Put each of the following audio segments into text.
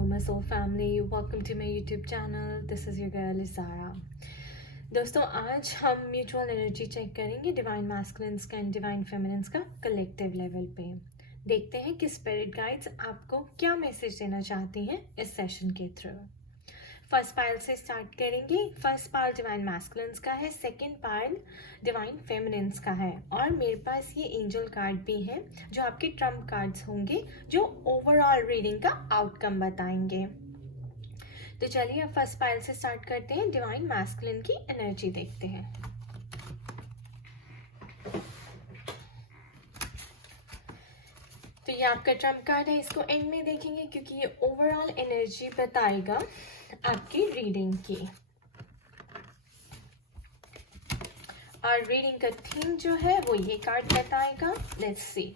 Hello my soul family, welcome to my YouTube channel. This is your girl Isara. दोस्तों आज हम mutual energy check करेंगे divine masculines का and divine feminines का collective level पे। देखते हैं कि स्पिरिट गाइड्स आपको क्या मैसेज देना चाहती हैं इस सेशन के थ्रू। फर्स्ट पाइल से स्टार्ट करेंगे। फर्स्ट पाइल डिवाइन मैस्कुलिन्स का है, सेकंड पाइल डिवाइन फेमिनिन्स का है और मेरे पास ये एंजल कार्ड भी है जो आपके ट्रम्प कार्ड्स होंगे जो ओवरऑल रीडिंग का आउटकम बताएंगे। तो चलिए अब फर्स्ट पाइल से स्टार्ट करते हैं, डिवाइन मैस्कुलिन की एनर्जी देखते हैं। तो ये आपका ट्रम्प कार्ड है, इसको एंड में देखेंगे क्योंकि ये ओवरऑल एनर्जी बताएगा आपकी रीडिंग की। और रीडिंग का थीम जो है वो ये कार्ड बताएगा। Let's see.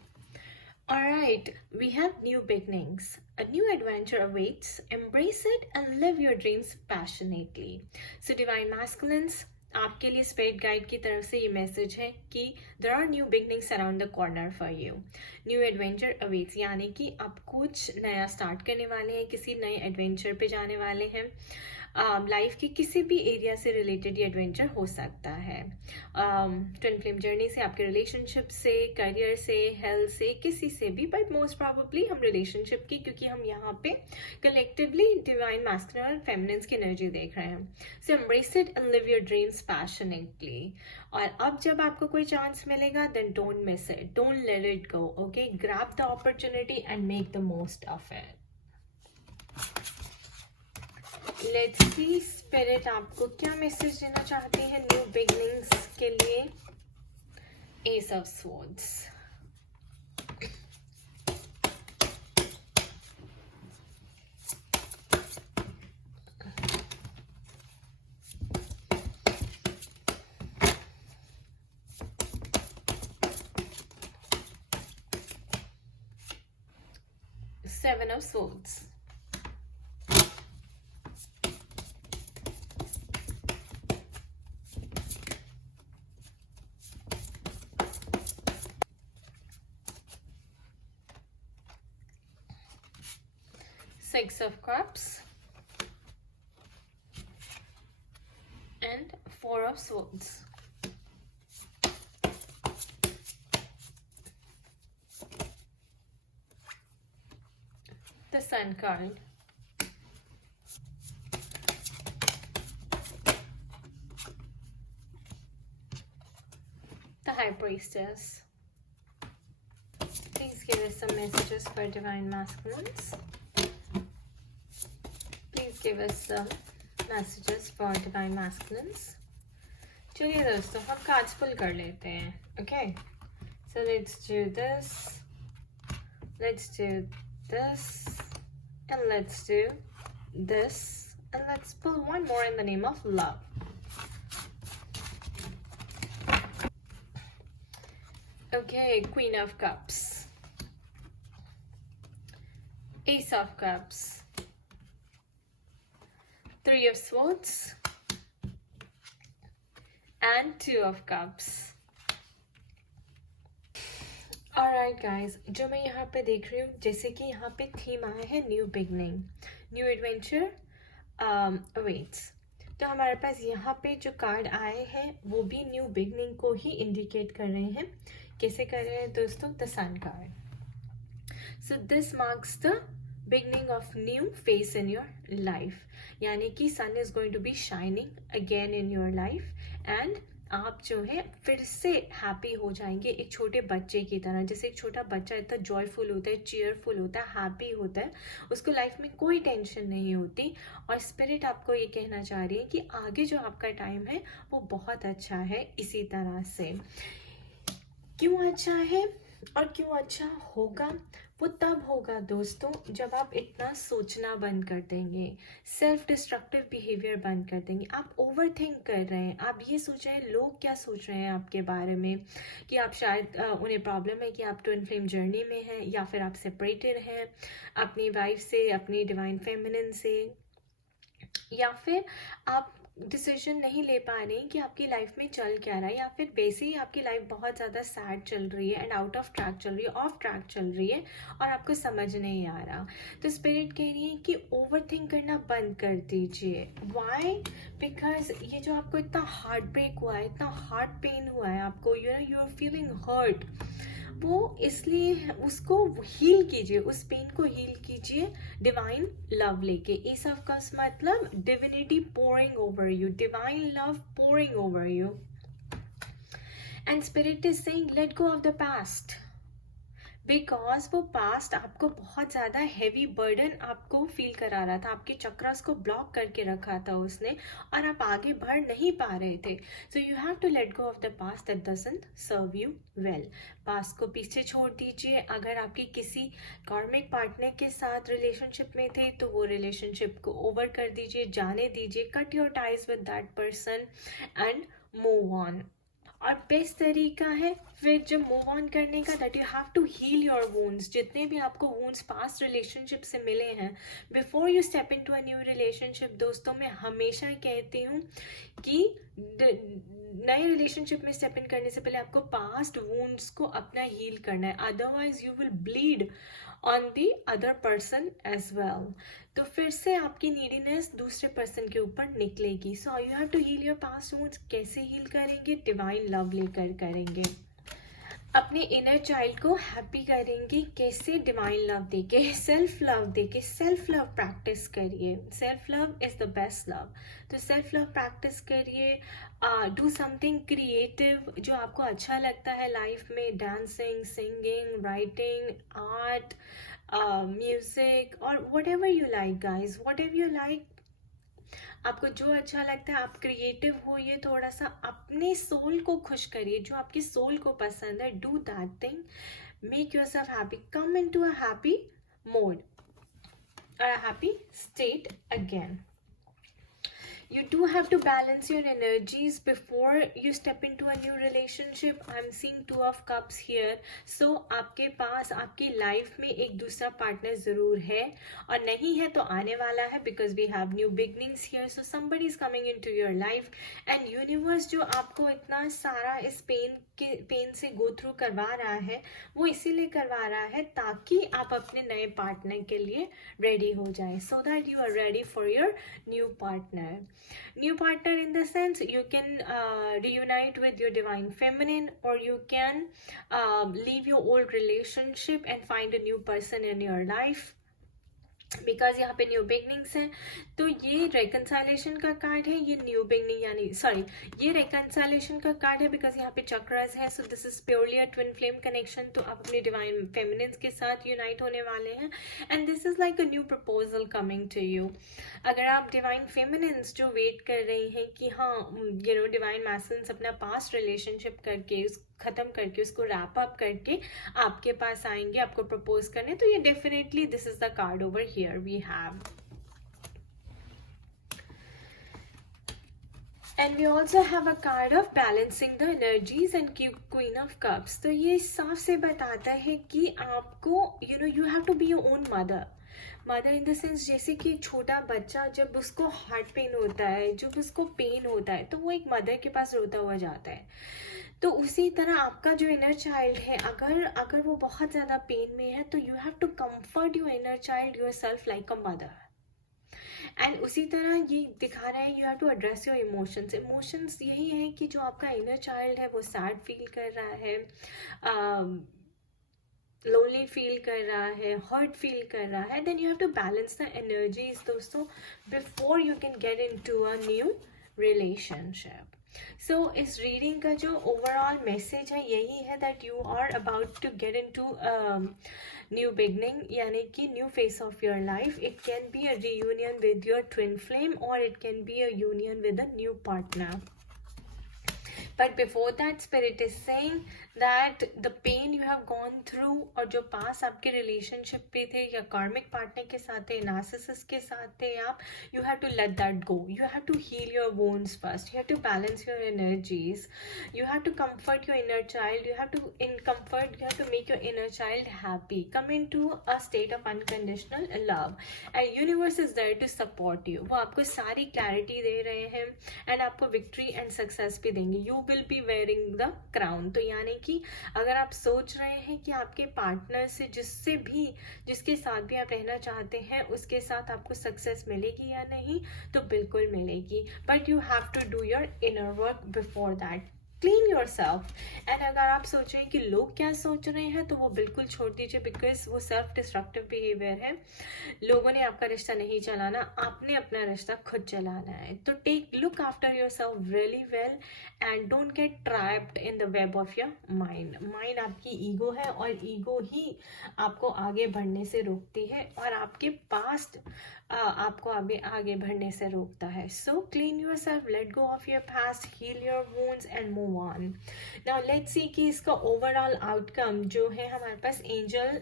Alright, we have new beginnings. A new adventure awaits. Embrace it and live your dreams passionately. So Divine Masculines, आपके लिए स्पिरिट गाइड की तरफ से ये मैसेज है कि there are new beginnings around the corner for you. New adventure awaits, यानी कि आप कुछ नया स्टार्ट करने वाले हैं, किसी नए एडवेंचर पे जाने वाले हैं। लाइफ के किसी भी एरिया से रिलेटेड ये एडवेंचर हो सकता है। ट्विन फ्लेम जर्नी से, आपके रिलेशनशिप से, करियर से, हेल्थ से, किसी से भी, बट मोस्ट प्रॉबेबली हम रिलेशनशिप की, क्योंकि हम यहाँ पे कलेक्टिवली डिवाइन मैस्कुलिन और फेमिनिन्स की एनर्जी देख रहे हैं। So embrace it and live your dreams passionately. और अब जब आपको कोई चांस मिलेगा then don't miss it, don't let it go, okay. Grab the opportunity and make the most of it. Let's see spirit आपको क्या मैसेज देना चाहते हैं न्यू बिगनिंग्स के लिए। S of swords, seven of swords, Six of Cups and Four of Swords. The Sun card. The High Priestess. Please give us some messages for Divine Masculines. Give us some messages for Divine Masculines. चलिए दोस्तों हम cards पुल कर लेते हैं, okay? So let's do this, let's do this, and let's do this, and let's pull one more in the name of love. Okay, Queen of Cups, Ace of Cups, Three of Swords and Two of Cups. Alright guys, जो मैं यहाँ पे देख रही हूँ, जैसे कि यहाँ पे थीम आया है new beginning, new adventure awaits. तो हमारे पास यहाँ पे जो कार्ड आए हैं वो भी न्यू बिगनिंग को ही इंडिकेट कर रहे हैं। कैसे कर रहे हैं दोस्तों? The sun card. So this marks the beginning of new phase in your life, यानी कि sun is going to be shining again in your life and आप जो है फिर से हैप्पी हो जाएंगे एक छोटे बच्चे की तरह। जैसे एक छोटा बच्चा इतना जॉयफुल होता है, चीयरफुल होता है, हैप्पी होता है, उसको लाइफ में कोई टेंशन नहीं होती। और स्पिरिट आपको ये कहना चाह रही है कि आगे जो आपका टाइम है वो बहुत अच्छा है। इसी तरह से क्यों अच्छा है और क्यों अच्छा होगा, वो तब होगा दोस्तों जब आप इतना सोचना बंद कर देंगे, सेल्फ डिस्ट्रक्टिव बिहेवियर बंद कर देंगे। आप ओवर थिंक कर रहे हैं, आप ये सोच रहे हैं लोग क्या सोच रहे हैं आपके बारे में, कि आप शायद उन्हें प्रॉब्लम है कि आप ट्विन फ्लेम जर्नी में हैं, या फिर आप सेपरेटेड हैं अपनी वाइफ से, अपनी डिवाइन फेमिनिन से, या फिर आप डिसीजन नहीं ले पा रहे हैं कि आपकी लाइफ में चल क्या रहा है, या फिर वैसे ही आपकी लाइफ बहुत ज़्यादा सैड चल रही है एंड आउट ऑफ ट्रैक चल रही है, ऑफ ट्रैक चल रही है और आपको समझ नहीं आ रहा, तो स्पिरिट कह रही है कि ओवर थिंक करना बंद कर दीजिए. वाई? बिकॉज ये जो आपको इतना हार्ट ब्रेक हुआ है, इतना हार्ट पेन हुआ है आपको, यू आर फीलिंग हर्ट, वो इसलिए उसको हील कीजिए, उस पेन को हील कीजिए डिवाइन लव लेके. एस ऑफ कप्स मतलब divinity pouring over you, divine love pouring over you. And spirit is saying late go of the past, because वो पास्ट आपको बहुत ज़्यादा हैवी बर्डन आपको फील करा रहा था, आपके चक्रास को ब्लॉक करके रखा था उसने, और आप आगे बढ़ नहीं पा रहे थे. So you have to let go of the past that doesn't serve you well. Past को पीछे छोड़ दीजिए. अगर आपकी किसी कार्मिक पार्टनर के साथ रिलेशनशिप में थे तो वो रिलेशनशिप को ओवर कर दीजिए, जाने दीजिए, cut your ties with that person and move on. और बेस्ट तरीका है फिर जब मूव ऑन करने का, that you have to heal your wounds. जितने भी आपको वूंड्स पास्ट रिलेशनशिप से मिले हैं, before you step into a new relationship, दोस्तों मैं हमेशा कहती हूँ कि नए रिलेशनशिप में स्टेप इन करने से पहले आपको पास्ट वूंड्स को अपना हील करना है, otherwise you will bleed on the other person as well. तो फिर से आपकी नीडीनेस दूसरे पर्सन के ऊपर निकलेगी. So you have to heal your past wounds. कैसे हील करेंगे? डिवाइन लव लेकर करेंगे. अपने इनर चाइल्ड को हैप्पी करेंगे. कैसे? डिवाइन लव देके, सेल्फ लव देके. सेल्फ लव प्रैक्टिस करिए. Self love is the best love. तो सेल्फ लव प्रैक्टिस करिए. डू समथिंग क्रिएटिव जो आपको अच्छा लगता है लाइफ में. Dancing, singing, writing, art, music, और whatever you like guys, whatever you like. आपको जो अच्छा लगता है आप क्रिएटिव होइए, थोड़ा सा अपने सोल को खुश करिए. जो आपकी सोल को पसंद है, do that thing. Make yourself happy. Come into a happy mode, a happy state again. You do have to balance your energies before you step into a new relationship. I'm seeing 2 of cups here. So आपके पास आपकी life में एक दूसरा partner ज़रूर है, और नहीं है तो आने वाला है, because we have new beginnings here. So somebody is coming into your life, and universe जो आपको इतना सारा इस पेन से गो थ्रू करवा रहा है, वो इसीलिए करवा रहा है ताकि आप अपने नए पार्टनर के लिए रेडी हो जाए, so that you are ready for your new partner. New partner in the sense you can reunite with your divine feminine, or you can leave your old relationship and find a new person in your life. Because यहाँ पे new beginnings हैं, तो ये रेकन्साइलेशन का card है. ये new beginning यानी sorry ये रेकन्साइलेशन का कार्ड है, बिकॉज यहाँ पे चक्रास है. So this is purely a twin flame connection. तो आप अपने डिवाइन फेमिनिन्स के साथ यूनाइट होने वाले हैं, and this is like a new proposal coming to you. अगर आप डिवाइन फेमिनिन्स जो वेट कर रही हैं कि हाँ डिवाइन मैस्कुलिन्स अपना पास्ट रिलेशनशिप करके ख़त्म करके उसको रैप अप करके आपके पास आएंगे आपको प्रपोज करने, तो ये definitely this is the card over here we have. And we also have a card of balancing the energies and queen of cups. तो ये साफ से बताता है कि आपको you have to be your own mother. Mother in the sense जैसे कि एक छोटा बच्चा जब उसको हार्ट पेन होता है, जब उसको पेन होता है, तो वो एक मदर के पास रोता हुआ जाता है. तो उसी तरह आपका जो इनर चाइल्ड है, अगर वो बहुत ज़्यादा पेन में है, तो you have to comfort your inner child yourself like a mother. And उसी तरह ये दिखा रहा है you have to address your emotions. Emotions यही है कि जो आपका इनर चाइल्ड है वो सैड फील कर रहा है, लोनली फील कर रहा है, हर्ट फील कर रहा है, then you have to balance the energies दोस्तों before you can get into a new relationship. So इस रीडिंग का जो ओवरऑल मैसेज है यही है that you are about to get into new beginning, यानी कि new phase of your life. It can be a reunion with your twin flame, और it can be a union with a new partner. But before that, Spirit is saying that the pain you have gone through, और जो पास आपके relationship पे थे या कार्मिक partner के साथ थे, नार्सिसिस्ट के साथ थे आप, you have to let that go. You have to heal your wounds first. You have to balance your energies. You have to comfort your inner child. You have to make your inner child happy. Come into a state of unconditional love. And universe is there to support you. वो आपको सारी clarity दे रहे हैं and आपको victory and success भी देंगे. You will be wearing the crown. तो यानी कि अगर आप सोच रहे हैं कि आपके पार्टनर से जिसके साथ भी आप रहना चाहते हैं उसके साथ आपको सक्सेस मिलेगी या नहीं, तो बिल्कुल मिलेगी. But you have to do your inner work before that. Clean yourself. And अगर आप सोच रहे हैं कि लोग क्या सोच रहे हैं, तो वो बिल्कुल छोड़ दीजिए, बिकॉज वो सेल्फ डिस्ट्रक्टिव बिहेवियर है. लोगों ने आपका रिश्ता नहीं चलाना, आपने अपना रिश्ता खुद चलाना है. तो look after your self really well and don't get trapped in the web of your mind. Mind आपकी ईगो है और ईगो ही आपको आगे बढ़ने से रोकती है और आपके पास्ट आपको आगे बढ़ने से रोकता है. So clean yourself, let go of your past, heal your wounds and move on. Now let's see कि इसका ओवरऑल आउटकम जो है हमारे पास एंजल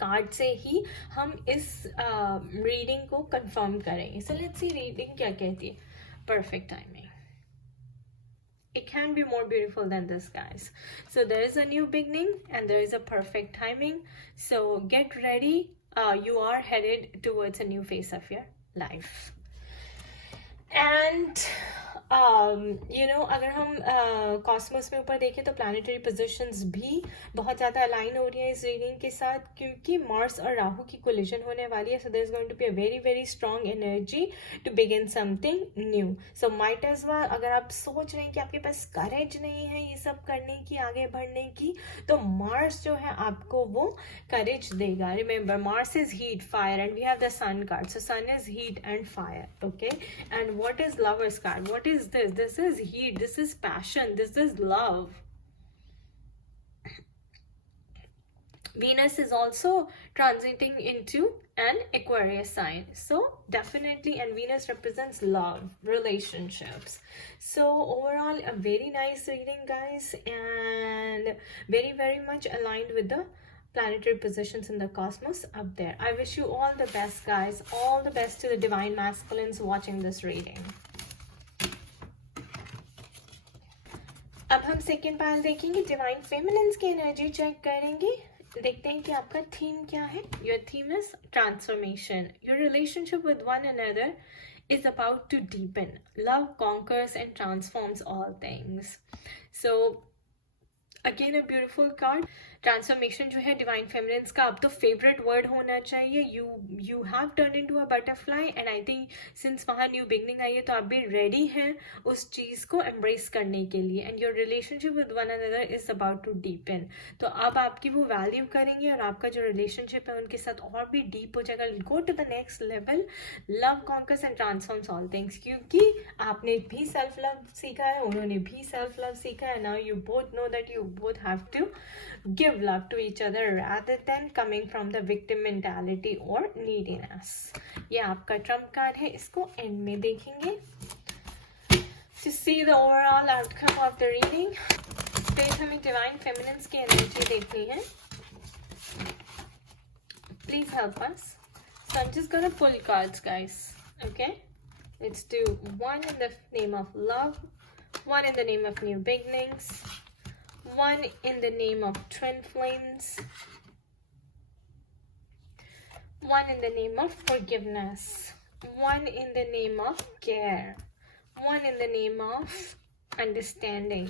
कार्ड से ही हम इस रीडिंग को कंफर्म करेंगे. सो लेट्स सी रीडिंग क्या कहती है. Perfect timing. It can be more beautiful than this, guys. So there is a new beginning and there is a perfect timing. So get ready. You are headed towards a new phase of your life. And अगर हम Cosmos में ऊपर देखें तो planetary positions भी बहुत ज़्यादा align हो रही है इस रीडिंग के साथ, क्योंकि मार्स और राहु की कोलिजन होने वाली है. So there is going to be a very very strong energy to begin something new. So might as well, अगर आप सोच रहे हैं कि आपके पास करेज नहीं है ये सब करने की, आगे बढ़ने की, तो मार्स जो है आपको वो करेज देगा. Remember, Mars is heat, fire, and we have the sun card. So sun is heat and fire. Okay, and what is lovers card? What is this? This is heat, this is passion, this is love. Venus is also transiting into an Aquarius sign. So definitely, and Venus represents love, relationships. So overall, a very nice reading, guys, and very, very much aligned with the planetary positions in the cosmos up there. I wish you all the best, guys. All the best to the divine masculines watching this reading. अब हम second pile देखेंगे, divine feminines की energy check करेंगे. देखते हैं कि आपका theme क्या है. Your theme is transformation. Your relationship with one another is about to deepen. Love conquers and transforms all things. So again, a beautiful card. Transformation जो है डिवाइन फेमिनिन्स का अब तो फेवरेट वर्ड होना चाहिए. You have turn into a butterfly, and I think since वहाँ new beginning I है तो आप भी रेडी हैं उस चीज़ को एम्ब्रेस करने के लिए. And your relationship with one another is about to deepen. तो अब आपकी वो वैल्यू करेंगे और आपका जो रिलेशनशिप है उनके साथ और भी डीप हो जाएगा. Go to the next level. Love conquers and transforms all things, क्योंकि आपने भी सेल्फ लव सीखा है, उन्होंने भी सेल्फ लव सीखा है. Now you both know that you both have to give love to each other rather than coming from the victim mentality or neediness. ये आपका ट्रम्प कार्ड है, इसको एंड में देखेंगे. To see the overall outcome of the reading, फिर हमें divine feminines की energy देखनी है. Please help us. So I'm just gonna pull cards, guys. Okay? Let's do one in the name of love, one in the name of new beginnings, one in the name of twin flames, one in the name of forgiveness, one in the name of care, one in the name of understanding,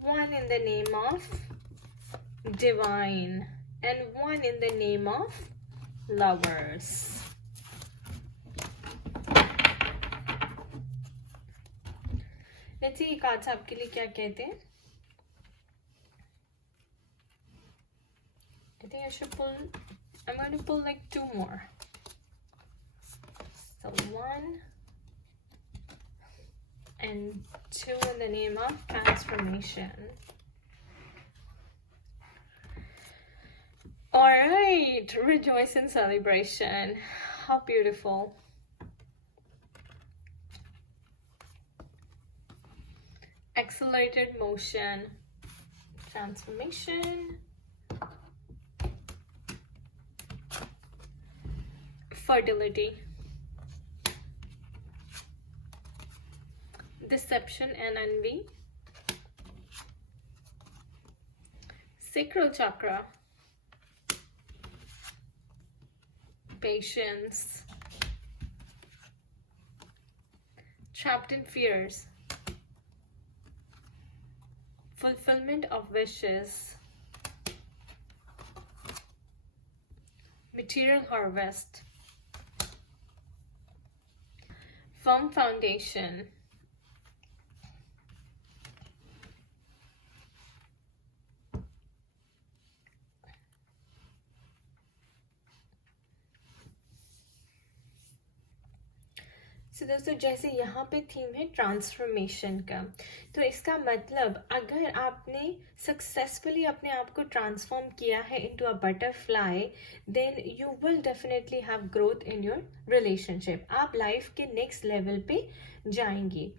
one in the name of divine, and one in the name of lovers. Let's see ये cards आपके लिए क्या कहते हैं. I think I should pull, I'm going to pull like two more. So one and two in the name of transformation. All right, rejoice in celebration. How beautiful. accelerated motion, transformation, fertility, deception and envy, sacral chakra, patience, trapped in fears, fulfillment of wishes, material harvest, firm foundation, तो दोस्तों जैसे यहाँ पे theme है transformation का, तो इसका मतलब अगर आपने सक्सेसफुली अपने आप को ट्रांसफॉर्म किया है into a butterfly, then you will definitely have growth in your relationship. आप लाइफ के नेक्स्ट लेवल पे जाएंगी.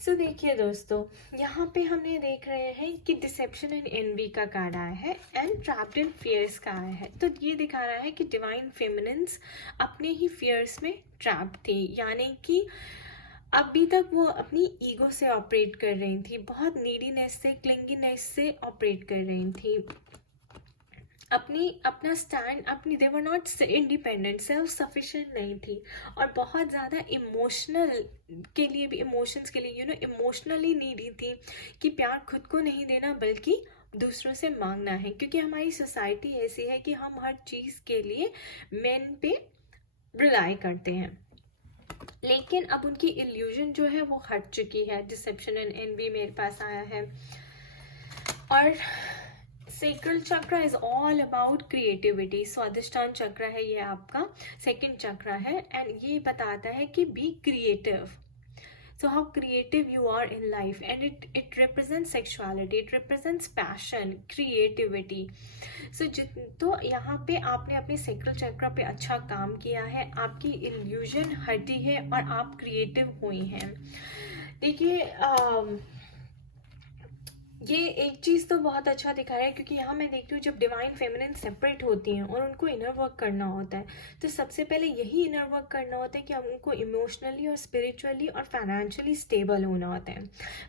सो देखिए दोस्तों, यहाँ पे हमने देख रहे हैं कि डिसेप्शन एंड एनवी का कार्ड आया है एंड ट्रैप्ड इन फियर्स का आया है. तो ये दिखा रहा है कि डिवाइन फेमिनिन्स अपने ही फियर्स में ट्रैप थी, यानी कि अभी तक वो अपनी ईगो से ऑपरेट कर रही थी, बहुत नीडीनेस से, क्लिंगीनेस से ऑपरेट कर रही थी, अपना स्टैंड अपनी, they were not independent, self sufficient नहीं थी, और बहुत ज़्यादा इमोशनल के लिए भी, इमोशंस के लिए इमोशनली नीडी थी कि प्यार खुद को नहीं देना बल्कि दूसरों से मांगना है, क्योंकि हमारी सोसाइटी ऐसी है कि हम हर चीज़ के लिए मेन पे रिलाई करते हैं. लेकिन अब उनकी इल्यूजन जो है वो हट चुकी है. डिसेप्शन एंड एनवी मेरे पास आया है. और सेक्रल चक्र is all about creativity. Swadhisthana चक्र है ये आपका, सेकंड चक्र है, एंड ये बताता है कि be creative. So how creative you are in life, and it represents sexuality, it represents passion, creativity. So तो यहाँ पे आपने अपने सेक्रल चक्र पे अच्छा काम किया है, आपकी इल्यूजन हटी है और आप क्रिएटिव हुई हैं. देखिए ये एक चीज़ तो बहुत अच्छा दिखा रहा है, क्योंकि यहाँ मैं देखती हूँ जब डिवाइन फेमिनिन सेपरेट होती हैं और उनको इनर वर्क करना होता है, तो सबसे पहले यही इनर वर्क करना होता है कि उनको इमोशनली और स्पिरिचुअली और फाइनेंशियली स्टेबल होना होता है.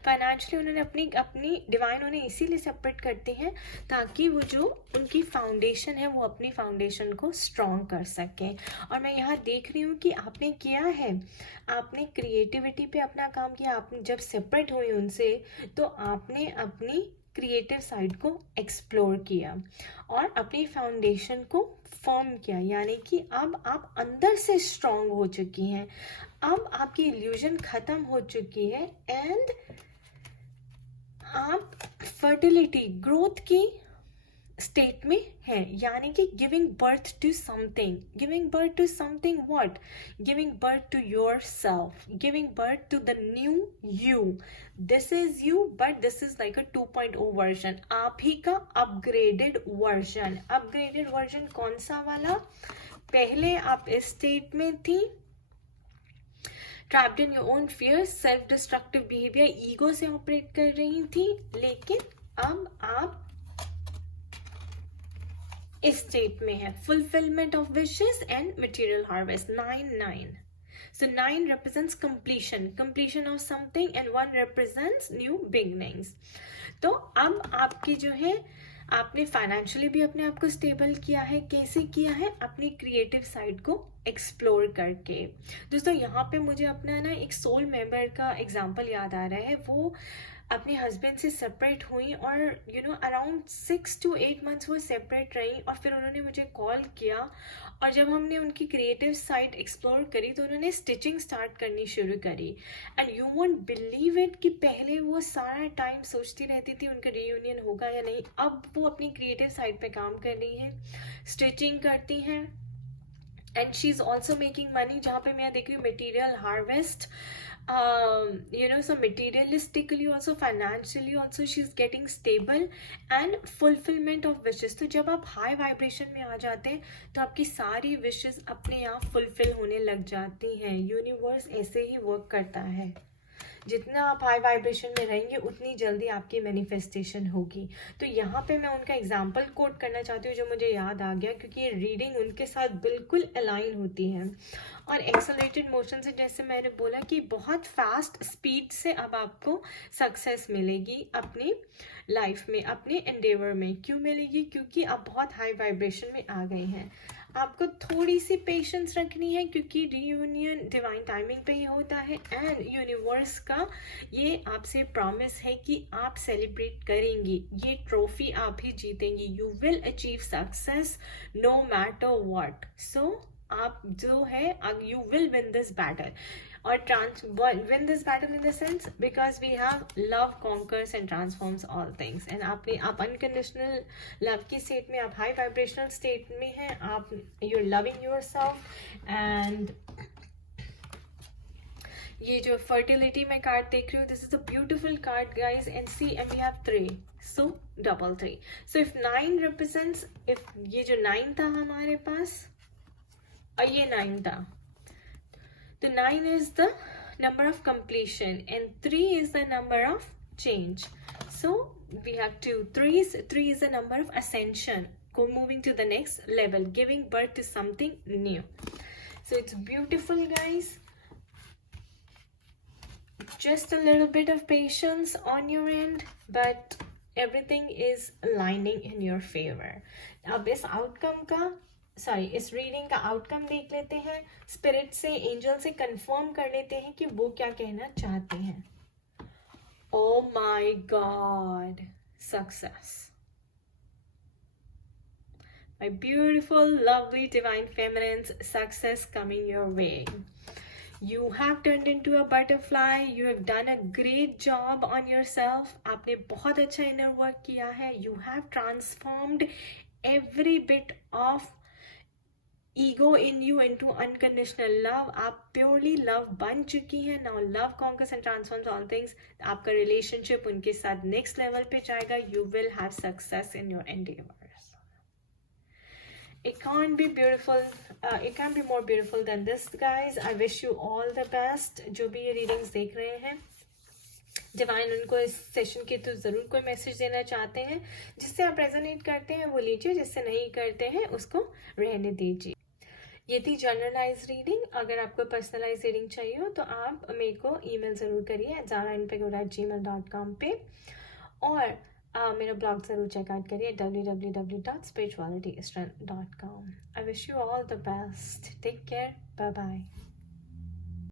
फाइनेंशियली उन्होंने अपनी डिवाइन उन्हें इसीलिए सेपरेट करते हैं ताकि वो जो उनकी फाउंडेशन है वो अपनी फाउंडेशन को स्ट्रॉन्ग कर सकें. और मैं यहाँ देख रही हूँ कि आपने किया है, आपने क्रिएटिविटी पे अपना काम किया. आपने जब सेपरेट हुई उनसे तो आपने अपनी क्रिएटिव साइड को एक्सप्लोर किया और अपनी फाउंडेशन को फर्म किया, यानी कि अब आप अंदर से स्ट्रॉन्ग हो चुकी हैं, अब आपकी इल्यूजन खत्म हो चुकी है, एंड आप फर्टिलिटी, ग्रोथ की स्टेट में है, यानी कि giving birth to something. Giving birth to something what? Giving birth to yourself, giving birth to the new you. This is you, but this is like a 2.0 version, आप ही का upgraded version. Upgraded version कौन सा वाला? पहले आप इस state में थी, trapped in your own fears, self destructive behaviour, ego से ऑपरेट कर रही थी, लेकिन अब आप इस स्टेट में है, fulfilment of wishes and material harvest. 9 so 9 represents completion of something, and 1 represents new beginnings. तो अब आपकी जो है, आपने फाइनेंशियली भी अपने आप को स्टेबल किया है. कैसे किया है? अपनी क्रिएटिव साइड को एक्सप्लोर करके. दोस्तों यहाँ पे मुझे अपना ना एक सोल मेंबर का एग्जांपल याद आ रहा है. वो अपने हस्बैंड से सेपरेट हुई और अराउंड 6 to 8 months वो सेपरेट रही, और फिर उन्होंने मुझे कॉल किया, और जब हमने उनकी क्रिएटिव साइड एक्सप्लोर करी तो उन्होंने स्टिचिंग स्टार्ट करनी शुरू करी. And you won't believe it कि पहले वो सारा टाइम सोचती रहती थी उनका रियूनियन होगा या नहीं, अब वो अपनी क्रिएटिव साइड पे काम कर रही हैं, स्टिचिंग करती हैं, and she is also making money. जहाँ पे मैं देख रही हूँ material harvest, so materialistically also, financially also she is getting stable, and fulfillment of wishes. तो जब आप हाई वाइब्रेशन में आ जाते हैं तो आपकी सारी विशेस अपने आप फुलफिल होने लग जाती हैं. यूनिवर्स ऐसे ही वर्क करता है. जितना आप हाई वाइब्रेशन में रहेंगे उतनी जल्दी आपकी मैनिफेस्टेशन होगी। तो यहाँ पे मैं उनका एग्जाम्पल कोट करना चाहती हूँ जो मुझे याद आ गया, क्योंकि ये रीडिंग उनके साथ बिल्कुल अलाइन होती है। और एक्सेलरेटेड मोशन से, जैसे मैंने बोला कि बहुत फास्ट स्पीड से अब आपको सक्सेस मिलेगी अपनी लाइफ में, अपने एंडेवर में। क्यों मिलेगी? क्योंकि आप बहुत हाई वाइब्रेशन में आ गए हैं। आपको थोड़ी सी पेशेंस रखनी है, क्योंकि रीयूनियन डिवाइन टाइमिंग पे ही होता है। एंड यूनिवर्स का ये आपसे प्रॉमिस है कि आप सेलिब्रेट करेंगी, ये ट्रॉफी आप ही जीतेंगी। You will achieve success no matter what. So आप जो है, you will win this battle. और win this battle in the sense because we have love conquers and transforms all things। and आप unconditional love की state में, आप high vibrational state में हैं, आप you're loving yourself। and ये जो fertility में कार्ड देख रही हूँ, this is a beautiful card guys, and see, and we have 3, so double 3। so if 9 represents, if ये जो 9 था हमारे पास और ये 9 था, the 9 is the number of completion and 3 is the number of change। so we have 2 3s। 3 is the number of ascension, moving to the next level, giving birth to something new। so it's beautiful guys, just a little bit of patience on your end, but everything is aligning in your favor। अब इस outcome का इस reading का outcome देख लेते हैं। Spirit से, angel से कंफर्म कर लेते हैं कि वो क्या कहना चाहते हैं। Oh my God, success. My beautiful, lovely, divine feminines, success coming your way। You have turned into a butterfly। You have done a great job on yourself। आपने बहुत अच्छा inner work किया है। You have transformed every bit of ego in you into unconditional love। आप purely love बन चुकी हैं। Now love conquers and transforms all things। आपका relationship उनके साथ next level पे जाएगा। You will have success in your endeavors। It can't be beautiful, it can't be more beautiful than this guys। I wish you all the best। जो भी ये readings देख रहे हैं, डिवाइन उनको इस सेशन के तो ज़रूर कोई मैसेज देना चाहते हैं। जिससे आप रेजोनेट करते हैं वो लीजिए, जिससे नहीं करते हैं उसको रहने दीजिए। ये थी जनरलाइज रीडिंग। अगर आपको पर्सनलाइज रीडिंग चाहिए हो तो आप मेरे को ईमेल ज़रूर करिए zara@gmail.com पे, और मेरा ब्लॉग ज़रूर चेकआउट करिए www.spiritualitystrength.com। I wish you all the best. Take care, bye bye.